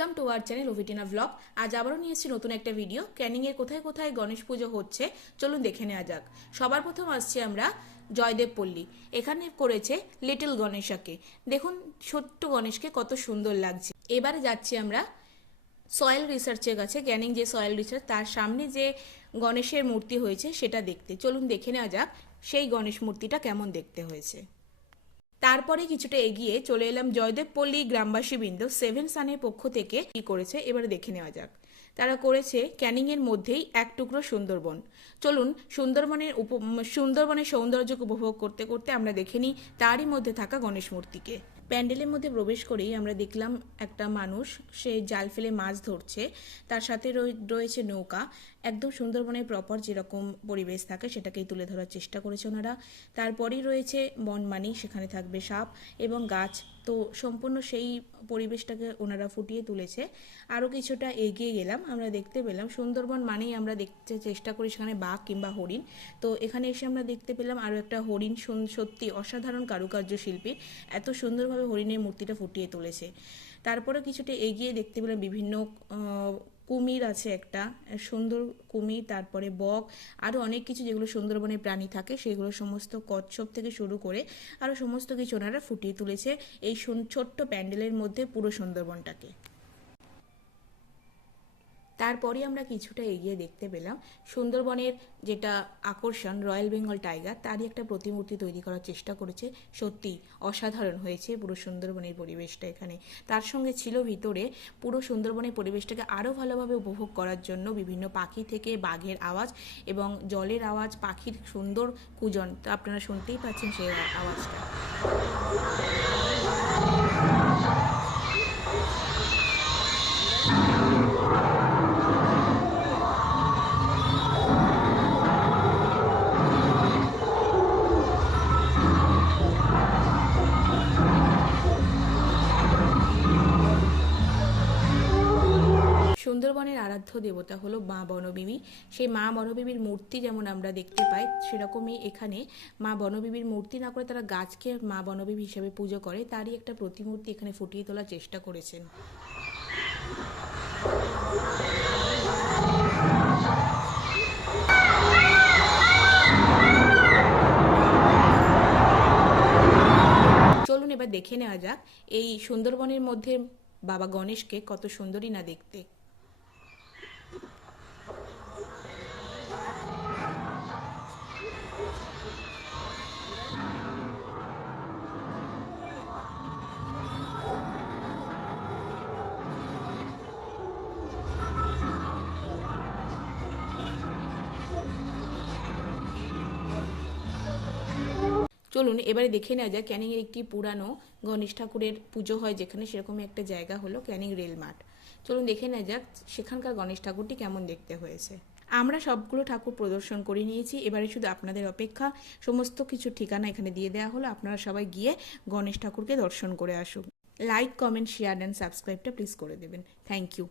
Welcome to our channel ওভিটিনা blog আজ আবারও নিয়ে এসেছি নতুন একটা ভিডিও ক্যানিংয়ে কোথায় কোথায় গণেশ পুজো হচ্ছে, চলুন দেখে নেওয়া যাক। সবার প্রথম আসছি আমরা জয়দেব পল্লী। এখানে করেছে লিটল গণেশাকে দেখুন ছোট্ট গণেশকে কত সুন্দর লাগছে। এবারে যাচ্ছি আমরা সয়েল রিসার্চের কাছে। ক্যানিং যে সয়েল রিসার্চ তার সামনে যে গণেশের মূর্তি হয়েছে, সেটা দেখতে। চলুন দেখে নেওয়া যাক সেই গণেশ মূর্তিটা কেমন দেখতে হয়েছে। তারপরে কিছুটা এগিয়ে চলে এলাম জয়দেবপল্লী গ্রামবাসী বৃন্দ সেভেন সানের পক্ষ থেকে কি করেছে এবার দেখে নেওয়া যাক। তারা করেছে ক্যানিং এর মধ্যেই এক টুকরো সুন্দরবন। চলুন সুন্দরবনের উপ সুন্দরবনের সৌন্দর্যকে উপভোগ করতে করতে আমরা দেখে নিই তারই মধ্যে থাকা গণেশ মূর্তিকে। প্যান্ডেলের মধ্যে প্রবেশ করেই আমরা দেখলাম একটা মানুষ, সে জাল ফেলে মাছ ধরছে, তার সাথে রয়ে- রয়েছে নৌকা। একদম সুন্দরবনের প্রপার যেরকম পরিবেশ থাকে সেটাকেই তুলে ধরার চেষ্টা করেছে ওনারা। তারপরেই রয়েছে বনমানি সেখানে থাকবে সাপ এবং গাছ। তো সম্পূর্ণ সেই পরিবেশটাকে ওনারা ফুটিয়ে তুলেছে। আরও কিছুটা এগিয়ে গেলাম, আমরা দেখতে পেলাম। সুন্দরবন মানেই আমরা দেখতে চেষ্টা করি সেখানে বাঘ কিংবা হরিণ। তো এখানে এসে আমরা দেখতে পেলাম আরও একটা হরিণ সত্যি অসাধারণ কারুকার্য শিল্পী। এত সুন্দরভাবে হরিণের মূর্তিটা ফুটিয়ে তুলেছে। তারপরে কিছুটা এগিয়ে দেখতে পেলাম বিভিন্ন কুমির আছে একটা সুন্দর কুমির, তারপরে বক আরও অনেক কিছু যেগুলো সুন্দরবনে প্রাণী থাকে, সেগুলো সমস্ত কচ্ছপ থেকে শুরু করে আরও সমস্ত কিছু ওনারা ফুটিয়ে তুলেছে এই ছোট্ট প্যান্ডেলের মধ্যে পুরো সুন্দরবনটাকে। তারপরে আমরা কিছুটা এগিয়ে দেখতে পেলাম। সুন্দরবনের যেটা আকর্ষণ, রয়্যাল বেঙ্গল টাইগার, তারই একটা প্রতিমূর্তি তৈরি করার চেষ্টা করেছে। সত্যি অসাধারণ হয়েছে পুরো সুন্দরবনের পরিবেশটা এখানে। তার সঙ্গে ছিল ভিতরে পুরো সুন্দরবনের পরিবেশটাকে আরও ভালোভাবে উপভোগ করার জন্য বিভিন্ন পাখি থেকে বাঘের আওয়াজ এবং জলের আওয়াজ, পাখির সুন্দর কুজন। তো আপনারা শুনতেই পাচ্ছেন সেই আওয়াজটা। সুন্দরবনের আরাধ্য দেবতা হলো মা বনবিবি সেই মা বনবিবির মূর্তি যেমন আমরা দেখতে পাই, সেরকমই এখানে মা বনবিবির মূর্তি না করে তারা গাছকে মা বনবিবি হিসেবে পুজো করে, তারই একটা প্রতিমূর্তি এখানে ফুটিয়ে তোলার চেষ্টা করেছেন। চলুন এবার দেখে নেওয়া যাক, এই সুন্দরবনের মধ্যে বাবা গণেশকে কত সুন্দরী না দেখতে। চলুন, এবারে দেখে নেওয়া যাক ক্যানিংয়ের একটি পুরানো গণেশ ঠাকুরের পুজো হয় যেখানে সেরকমই একটা জায়গা হলো ক্যানিং রেল মাঠ চলুন দেখে নেওয়া যাক সেখানকার গণেশ ঠাকুরটি কেমন দেখতে হয়েছে। আমরা সবগুলো ঠাকুর প্রদর্শন করে নিয়েছি। এবারে শুধু আপনাদের অপেক্ষা, সমস্ত কিছু ঠিকানা এখানে দিয়ে দেওয়া হলো। আপনারা সবাই গিয়ে গণেশ ঠাকুরকে দর্শন করে আসুন। লাইক কমেন্ট শেয়ার অ্যান্ড সাবস্ক্রাইবটা প্লিজ করে দেবেন। Thank you